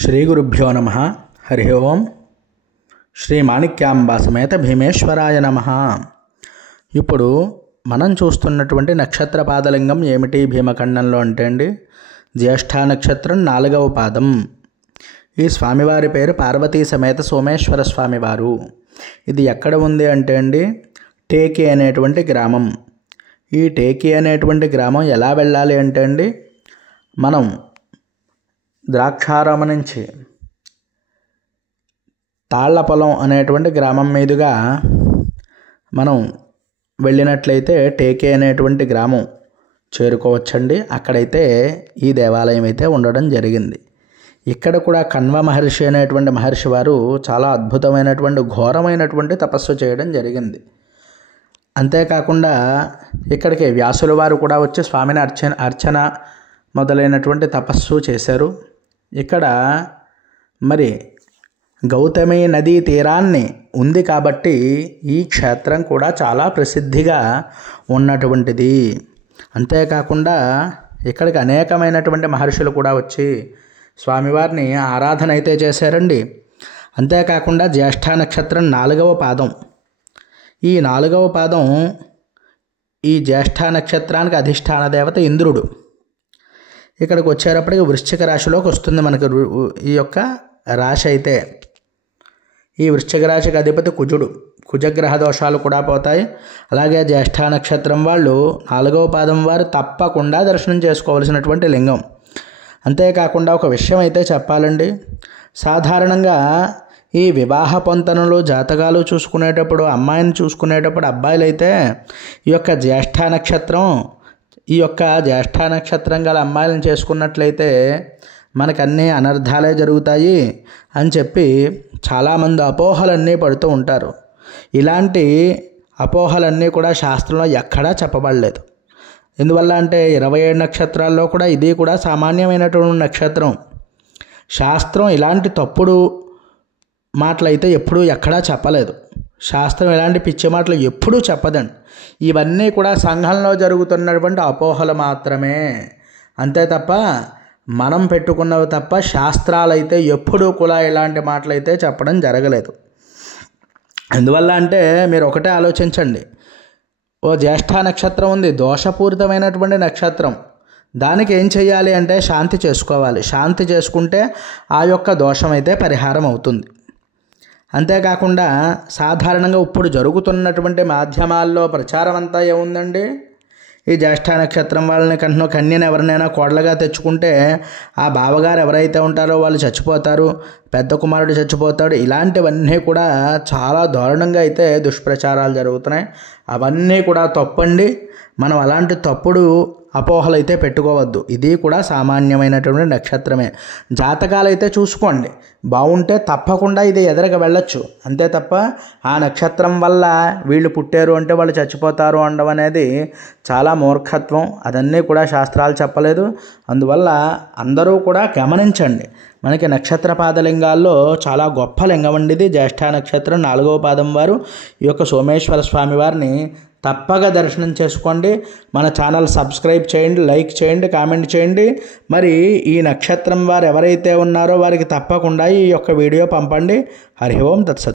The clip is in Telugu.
శ్రీ గురుభ్యో నమః. హరి ఓం. శ్రీ మాణిక్యాంబా సమేత భీమేశ్వరాయ నమః. ఇప్పుడు మనం చూస్తున్నటువంటి నక్షత్ర పాదలింగం ఏమిటి భీమఖండంలో అంటే అండి, జ్యేష్ఠ నక్షత్రం 4వ పాదం. ఈ స్వామివారి పేరు పార్వతీ సమేత సోమేశ్వర స్వామివారు. ఇది ఎక్కడ ఉంది అంటే అండి, టేకి అనేటువంటి గ్రామం. ఈ టేకి అనేటువంటి గ్రామం ఎలా వెళ్ళాలి అంటే అండి, మనం ద్రాక్షారామ నుంచి తాళ్లపొలం అనేటువంటి గ్రామం మీదుగా మనం వెళ్ళినట్లయితే టేకే అనేటువంటి గ్రామం చేరుకోవచ్చండి. అక్కడైతే ఈ దేవాలయం అయితే ఉండడం జరిగింది. ఇక్కడ కూడా కణ్వ మహర్షి అనేటువంటి మహర్షి వారు చాలా అద్భుతమైనటువంటి ఘోరమైనటువంటి తపస్సు చేయడం జరిగింది. అంతేకాకుండా ఇక్కడికి వ్యాసుల వారు కూడా వచ్చి స్వామిని అర్చన మొదలైనటువంటి తపస్సు చేశారు. ఇక్కడ మరి గౌతమి నదీ తీరాన్ని ఉంది కాబట్టి ఈ క్షేత్రం కూడా చాలా ప్రసిద్ధిగా ఉన్నటువంటిది. అంతేకాకుండా ఇక్కడికి అనేకమైనటువంటి మహర్షులు కూడా వచ్చి స్వామివారిని ఆరాధన అయితే చేశారండి. అంతేకాకుండా జ్యేష్ఠ నక్షత్రం 4వ పాదం. ఈ 4వ పాదం ఈ జ్యేష్ఠ నక్షత్రానికి అధిష్టాన దేవత ఇంద్రుడు. ఇక్కడికి వచ్చేటప్పటికి వృశ్చిక రాశిలోకి వస్తుంది మనకు ఈ యొక్క రాశి అయితే. ఈ వృశ్చిక రాశికి అధిపతి కుజుడు. కుజగ్రహ దోషాలు కూడా పోతాయి. అలాగే జ్యేష్ఠ నక్షత్రం వాళ్ళు 4వ పాదం వారు తప్పకుండా దర్శనం చేసుకోవలసినటువంటి లింగం. అంతేకాకుండా ఒక విషయం అయితే చెప్పాలండి, సాధారణంగా ఈ వివాహ పొంతనలు జాతకాలు చూసుకునేటప్పుడు, అమ్మాయిని చూసుకునేటప్పుడు అబ్బాయిలు అయితే ఈ యొక్క జ్యేష్ఠ నక్షత్రం గల అమ్మాయిలను చేసుకున్నట్లయితే మనకన్నీ అనర్థాలే జరుగుతాయి అని చెప్పి చాలామంది అపోహలన్నీ పడుతూ ఉంటారు. ఇలాంటి అపోహలన్నీ కూడా శాస్త్రంలో ఎక్కడా చెప్పబడలేదు. ఎందువల్ల అంటే 27 నక్షత్రాల్లో కూడా ఇది కూడా సామాన్యమైనటువంటి నక్షత్రం. శాస్త్రం ఇలాంటి తప్పుడు మాటలైతే ఎప్పుడూ ఎక్కడా చెప్పలేదు. శాస్త్రం ఇలాంటి పిచ్చి మాటలు ఎప్పుడూ చెప్పదండి. ఇవన్నీ కూడా సంఘంలో జరుగుతున్నటువంటి అపోహలు మాత్రమే, అంతే తప్ప మనం పెట్టుకున్నవి తప్ప శాస్త్రాలైతే ఎప్పుడూ కూడా ఇలాంటి మాటలైతే చెప్పడం జరగలేదు. ఎందువల్ల అంటే మీరు ఒకటే ఆలోచించండి, ఓ జ్యేష్ఠ నక్షత్రం ఉంది, దోషపూరితమైనటువంటి నక్షత్రం. దానికి ఏం చేయాలి అంటే శాంతి చేసుకోవాలి. శాంతి చేసుకుంటే ఆ యొక్క దోషం అయితే పరిహారం అవుతుంది. అంతేకాకుండా సాధారణంగా ఇప్పుడు జరుగుతున్నటువంటి మాధ్యమాల్లో ప్రచారం అంతా ఏముందండి, ఈ జ్యేష్ఠ నక్షత్రం వాళ్ళని కన్యను ఎవరినైనా కోడలుగా తెచ్చుకుంటే ఆ బావగారు ఎవరైతే ఉంటారో వాళ్ళు చచ్చిపోతారు, పెద్ద కుమారుడు చచ్చిపోతాడు. ఇలాంటివన్నీ కూడా చాలా దారుణంగా అయితే దుష్ప్రచారాలు జరుగుతున్నాయి. అవన్నీ కూడా తప్పండి. మనం అలాంటి తప్పుడు అపోహలు అయితే పెట్టుకోవద్దు. ఇది కూడా సామాన్యమైనటువంటి నక్షత్రమే. జాతకాలు అయితే చూసుకోండి, బాగుంటే తప్పకుండా ఇది ఎదరగా వెళ్ళొచ్చు. అంతే తప్ప ఆ నక్షత్రం వల్ల వీళ్ళు పుట్టారు అంటే వాళ్ళు చచ్చిపోతారు అనడం అనేది చాలా మూర్ఖత్వం. అదన్నీ కూడా శాస్త్రాలు చెప్పలేదు. అందువల్ల అందరూ కూడా గమనించండి. మనకి నక్షత్ర పాదలింగాల్లో చాలా గొప్ప లింగం అండి జ్యేష్ఠ నక్షత్రం 4వ పాదం వారు. ఈ యొక్క సోమేశ్వర స్వామి వారిని తప్పక దర్శనం చేసుకోండి. మన ఛానల్ సబ్స్క్రైబ్ చేయండి, లైక్ చేయండి, కామెంట్ చేయండి. మరి ఈ నక్షత్రం వారు ఎవరైతే ఉన్నారో వారికి తప్పకుండా ఈ యొక్క వీడియో పంపండి. హరి ఓం తత్సత్.